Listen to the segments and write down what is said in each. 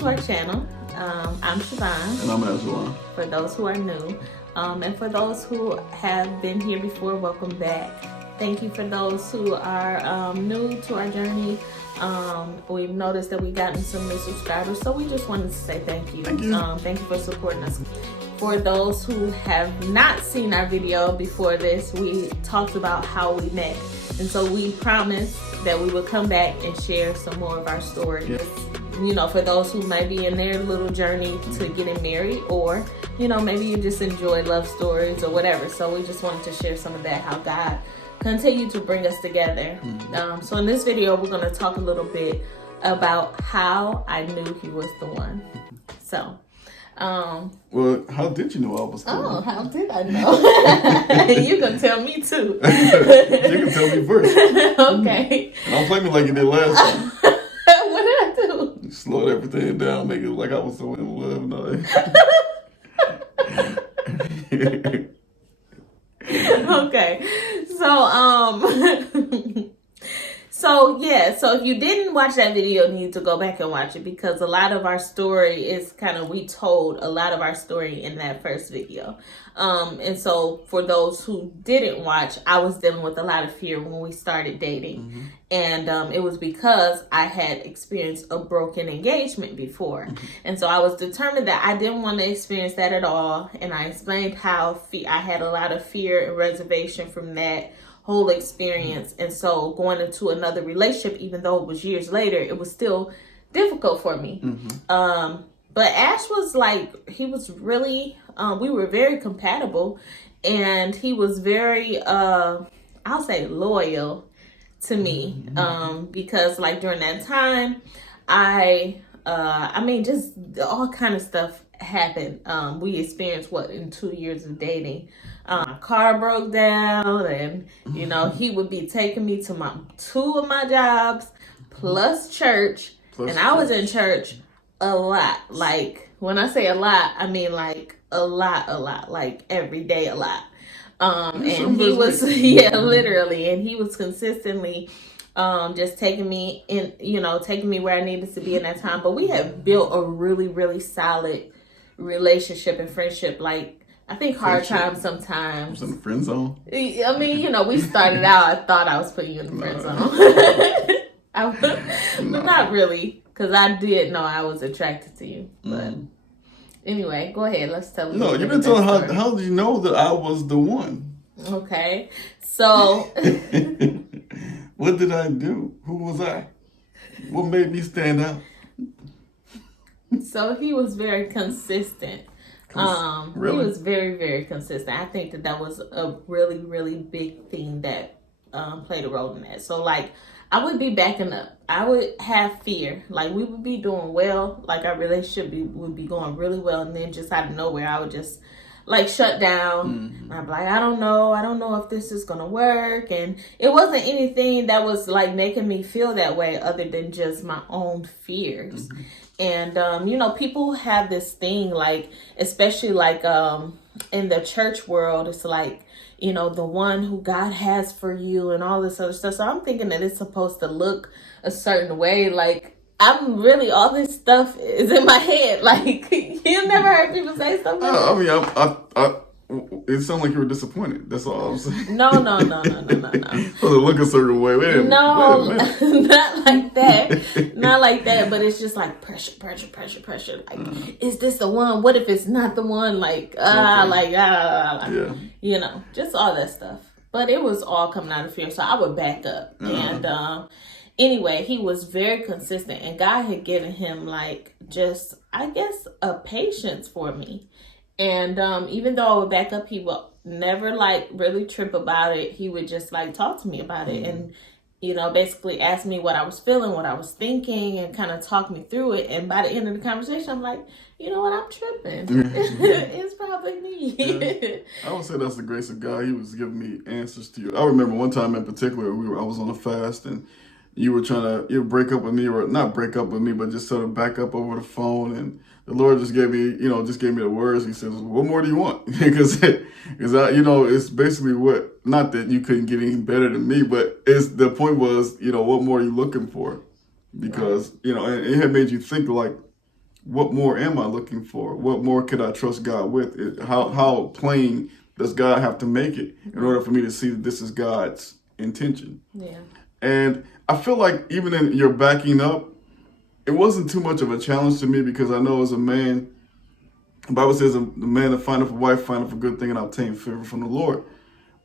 to our channel. I'm Siobhan. And I'm Aandsweare. For those who are new, and for those who have been here before, welcome back. Thank you for those who are new to our journey. We've noticed that we've gotten some new subscribers, so we just wanted to say thank you. Thank you. Thank you for supporting us. For those who have not seen our video before this, we talked about how we met. And so we promised that we would come back and share some more of our stories. Yes. You know, for those who might be in their little journey to getting married, or, you know, maybe you just enjoy love stories or whatever. So we just wanted to share some of that, how God continued to bring us together. So in this video, we're going to talk a little bit about how I knew he was the one. So, well, how did you know I was the one? Oh, how did I know? You can tell me too. You can tell me first. Okay. And don't play me like you did last time. What did I do? You slowed everything down, make it like I was so in love and all that. Okay. So if you didn't watch that video, you need to go back and watch it, because a lot of our story is we told a lot of our story in that first video. And so for those who didn't watch, I was dealing with a lot of fear when we started dating. And it was because I had experienced a broken engagement before. And so I was determined that I didn't want to experience that at all. And I explained how I had a lot of fear and reservation from that whole experience. And so going into another relationship, even though it was years later, it was still difficult for me. But Ash was he was really, we were very compatible, and he was very, I'll say loyal to me. Because during that time, just all kind of stuff happened. We experienced in 2 years of dating. My car broke down, and you know, he would be taking me to two of my jobs plus church. I was in church a lot. When I say a lot, I mean a lot, every day a lot. And he was literally, and he was consistently just taking me in, taking me where I needed to be in that time. But we have built a really, really solid relationship and friendship. I think hard times sometimes. Was in the friend zone? I mean, we started out, I thought I was putting you in the friend zone. But not really, because I did know I was attracted to you. But anyway, go ahead. Let's tell them. No, you've been telling how did you know that I was the one? Okay. So. What did I do? Who was I? What made me stand out? So he was very consistent. Really? He was very, very consistent. I think that was a really, really big thing that played a role in that. So I would be backing up. I would have fear. We would be doing well. Our relationship would be going really well. And then just out of nowhere, I would just shut down. I'd be I don't know if this is going to work. And it wasn't anything that was making me feel that way other than just my own fears. And, people have this thing, especially in the church world, it's the one who God has for you and all this other stuff. So I'm thinking that it's supposed to look a certain way. I'm really, all this stuff is in my head. You never heard people say stuff like that? I mean, it sounded like you were disappointed. That's all I'm saying. No. It look a certain way. Wait a minute. Not like that. Not like that. But it's just pressure. Is this the one? What if it's not the one? Just all that stuff. But it was all coming out of fear. So I would back up. And anyway, he was very consistent. And God had given him a patience for me. And even though I would back up, he would never really trip about it. He would just talk to me about it, and basically ask me what I was feeling, what I was thinking, and kind of talk me through it. And by the end of the conversation, I'm like, you know what, I'm tripping. It's probably me. Yeah. I would say that's the grace of God. He was giving me answers to you. I remember one time in particular, I was on a fast, and you were trying to break up with me, or not break up with me, but just sort of back up over the phone. And the Lord just gave me, the words. He says, what more do you want? Because it's basically not that you couldn't get any better than me, but the point was, what more are you looking for? Because, and it had made you think what more am I looking for? What more could I trust God with? How plain does God have to make it in order for me to see that this is God's intention? Yeah. And I feel like even in your backing up, it wasn't too much of a challenge to me, because I know as a man, the Bible says the man that findeth a wife findeth a good thing and obtain favor from the Lord.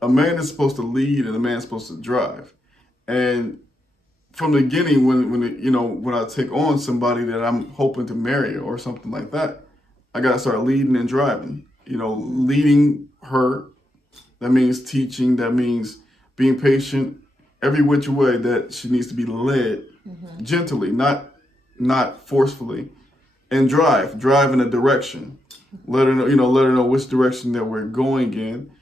A man is supposed to lead and a man is supposed to drive. And from the beginning, when I take on somebody that I'm hoping to marry or something like that, I gotta start leading and driving. Leading her. That means teaching. That means being patient. Every which way that she needs to be led, gently, not forcefully, and drive in a direction. Let her know which direction that we're going in.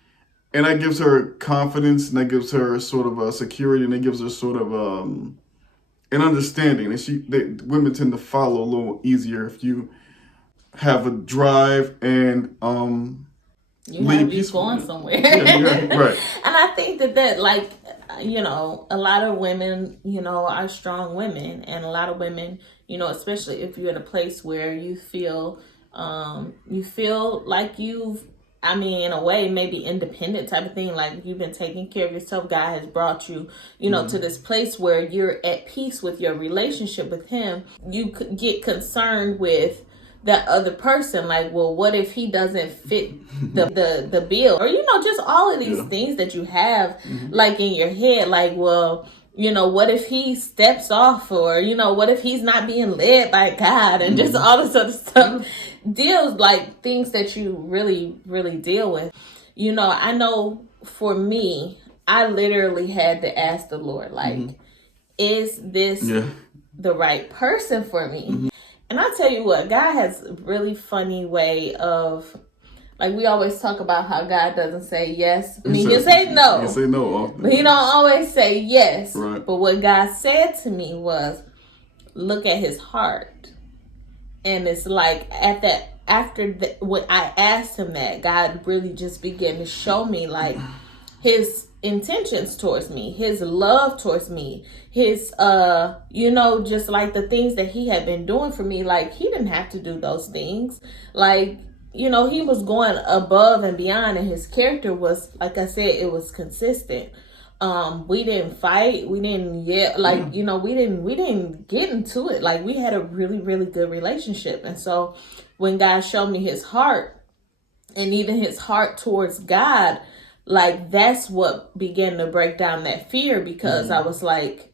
And that gives her confidence, and that gives her sort of a security, and it gives her sort of an understanding. And women tend to follow a little easier if you have a drive and you have you going somewhere. Yeah, right. And I think that a lot of women, are strong women, and a lot of women, especially if you're at a place where you feel like in a way, maybe independent type of thing, like you've been taking care of yourself. God has brought you, to this place where you're at peace with your relationship with him. You could get concerned with that other person, like, well, what if he doesn't fit the bill, or just all of these things that you have like in your head, like, well, what if he steps off, or what if he's not being led by God, and just all this other stuff, deals like things that you really, really deal with. I know for me, I literally had to ask the Lord, like, is this the right person for me? And I tell you what, God has a really funny way of, like, we always talk about how God doesn't say yes. He'll say no. He'll say no often. But he don't always say yes. Right. But what God said to me was, look at his heart. And it's like when I asked him that, God really just began to show me, like, his intentions towards me, his love towards me, his just like the things that he had been doing for me. Like, he didn't have to do those things. Like, he was going above and beyond, and his character was, like I said, it was consistent. We didn't fight, we didn't we didn't get into it. Like, we had a really, really good relationship. And so when God showed me his heart, and even his heart towards God, like, that's what began to break down that fear, because I was like,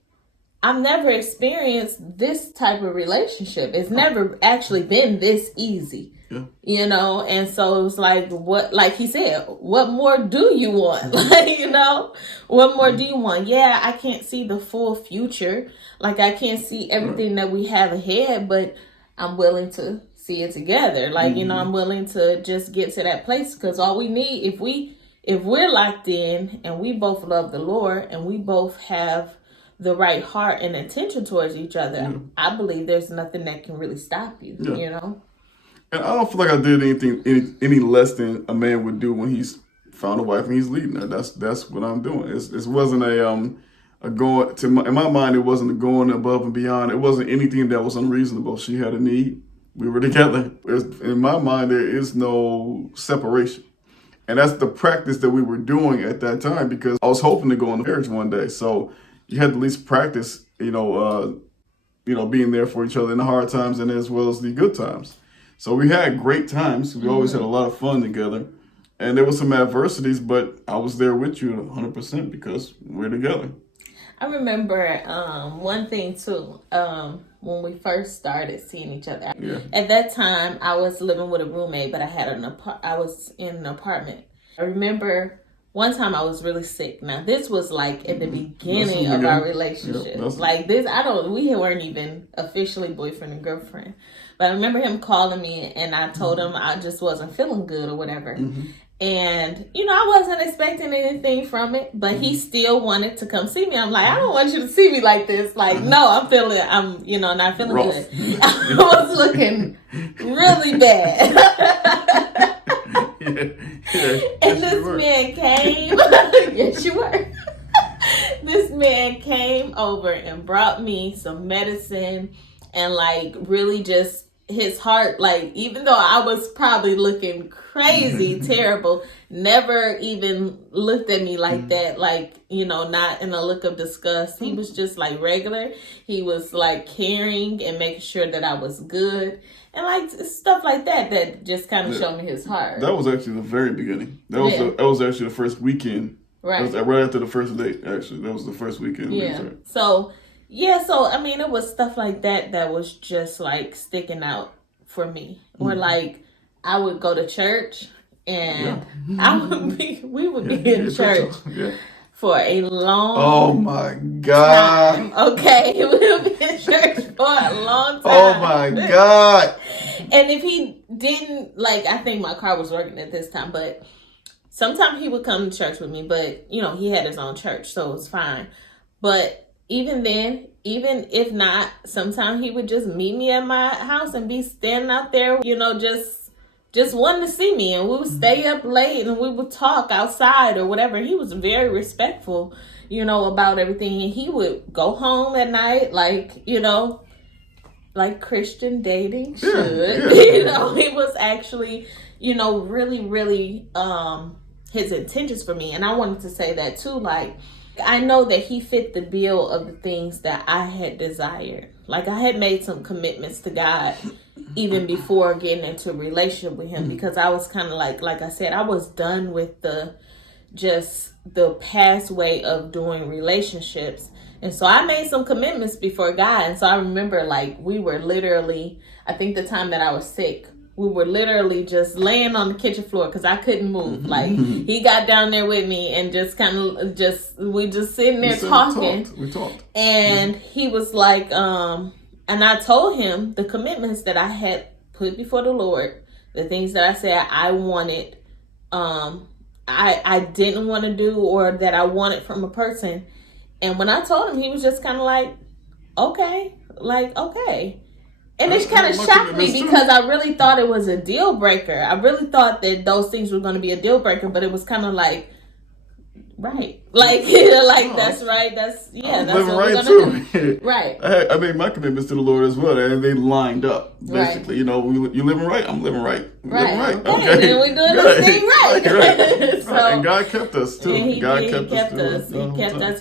I've never experienced this type of relationship. It's never actually been this easy, and so it was like, what, like he said, what more do you want? What more do you want? Yeah, I can't see the full future. Like, I can't see everything that we have ahead, but I'm willing to see it together. Like, I'm willing to just get to that place, because all we need, if we're locked in and we both love the Lord and we both have the right heart and intention towards each other, I believe there's nothing that can really stop you, And I don't feel like I did anything any less than a man would do when he's found a wife and he's leading her. That's what I'm doing. It wasn't a going to in my mind. It wasn't a going above and beyond. It wasn't anything that was unreasonable. She had a need. We were together. In my mind, there is no separation. And that's the practice that we were doing at that time, because I was hoping to go into marriage one day. So you had to at least practice, being there for each other in the hard times and as well as the good times. So we had great times. We always had a lot of fun together. And there were some adversities, but I was there with you 100% because we're together. I remember one thing too, when we first started seeing each other. Yeah. At that time, I was living with a roommate, but I was in an apartment. I remember one time I was really sick. Now, this was like at the beginning of our relationship. Like this, we weren't even officially boyfriend and girlfriend. But I remember him calling me, and I told him I just wasn't feeling good or whatever. And, I wasn't expecting anything from it, but he still wanted to come see me. I'm like, I don't want you to see me like this. Like, no, I'm not feeling good. I was looking really bad. And this man came. Yes, you were. This man came over and brought me some medicine and like really just his heart, like, even though I was probably looking crazy, terrible, never even looked at me like that, like, you know, not in a look of disgust. He was just like regular. He was like caring and making sure that I was good. And like stuff like that, that just kind of showed me his heart. That was actually the very beginning. That was actually the first weekend. Right. That was right after the first date, actually. That was the first weekend. Yeah. So I mean, it was stuff like that that was just like sticking out for me. Or like, I would go to church and we would be in church for a long Oh my God. time. Okay. We would be in church for a long time. Oh my God. And if he didn't, like, I think my car was working at this time, but sometimes he would come to church with me, but, you know, he had his own church, so it was fine. But even then, even if not, sometimes he would just meet me at my house and be standing out there, you know, just wanting to see me. And we would stay up late and we would talk outside or whatever. He was very respectful, you know, about everything. And he would go home at night, like, you know, like Christian dating should. You know, he was actually, you know, really, really his intentions for me. And I wanted to say that too, like, I know that he fit the bill of the things that I had desired. Like, I had made some commitments to God even before getting into a relationship with him, because I was kind of like I said, I was done with the past way of doing relationships. And so I made some commitments before God. And so I remember, like, we were literally, I think the time that I was sick, we were literally just laying on the kitchen floor because I couldn't move. Like, he got down there with me and just kind of we just sitting there talking. We talked. And he was like, and I told him the commitments that I had put before the Lord, the things that I said I wanted, I didn't want to do, or that I wanted from a person. And when I told him, he was just kind of like, okay. And it kind of shocked me because I really thought it was a deal breaker. I really thought that those things were going to be a deal breaker, but it was kind of like, right. Like, that's right. That's what we're going to do. Right. I made my commitments to the Lord as well, and they lined up, basically. Right. You know, you living right, I'm living right. Right. Okay. And we're doing the thing right. Right. So, and God kept us, too. And He kept us.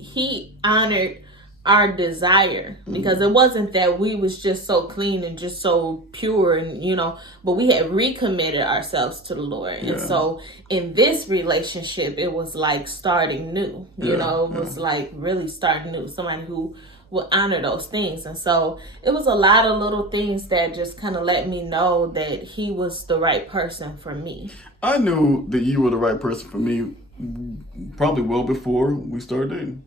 He honored our desire, because it wasn't that we was just so clean and just so pure, and you know, but we had recommitted ourselves to the Lord. And so in this relationship, it was like starting new, you know, it was like really starting new, somebody who would honor those things. And so it was a lot of little things that just kind of let me know that he was the right person for me. I knew that you were the right person for me probably well before we started dating.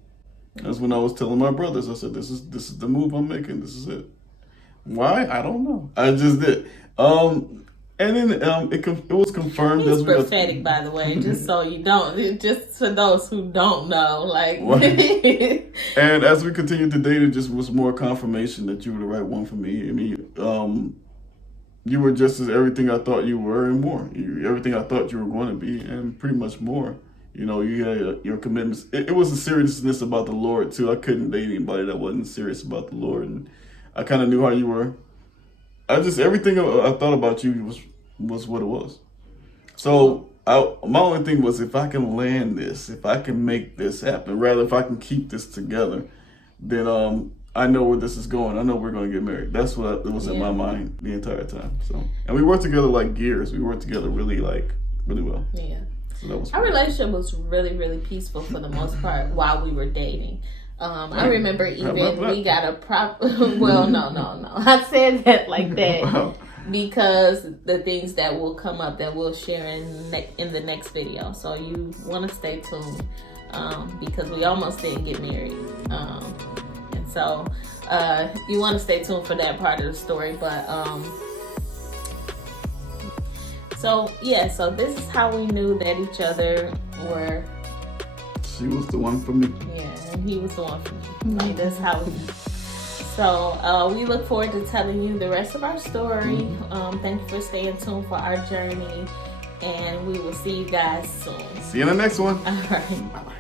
That's when I was telling my brothers. I said, "This is the move I'm making. This is it." Why? I don't know. I just did. And then it was confirmed. He's prophetic, by the way. Just so you don't, just for those who don't know, like. And as we continued to date, it just was more confirmation that you were the right one for me. I mean, you were just as everything I thought you were and more. Everything I thought you were going to be, and pretty much more. You know, you had your commitments. It was a seriousness about the Lord, too. I couldn't date anybody that wasn't serious about the Lord. And I kind of knew how you were. Everything I thought about you was what it was. So my only thing was, if I can land this, if I can make this happen, rather if I can keep this together, then I know where this is going. I know we're going to get married. That's what was in my mind the entire time. So, and we worked together like gears. We worked together really well. Yeah. So our relationship was really, really peaceful for the most part while we were dating. I remember even we got a well, no. I said that like that because the things that will come up that we'll share in the next video. So you want to stay tuned because we almost didn't get married. And so you want to stay tuned for that part of the story. But so this is how we knew that each other were. She was the one for me. Yeah, and he was the one for me. Like, that's how we. So we look forward to telling you the rest of our story. Thank you for staying tuned for our journey, and we will see you guys soon. See you in the next one. All right. Bye.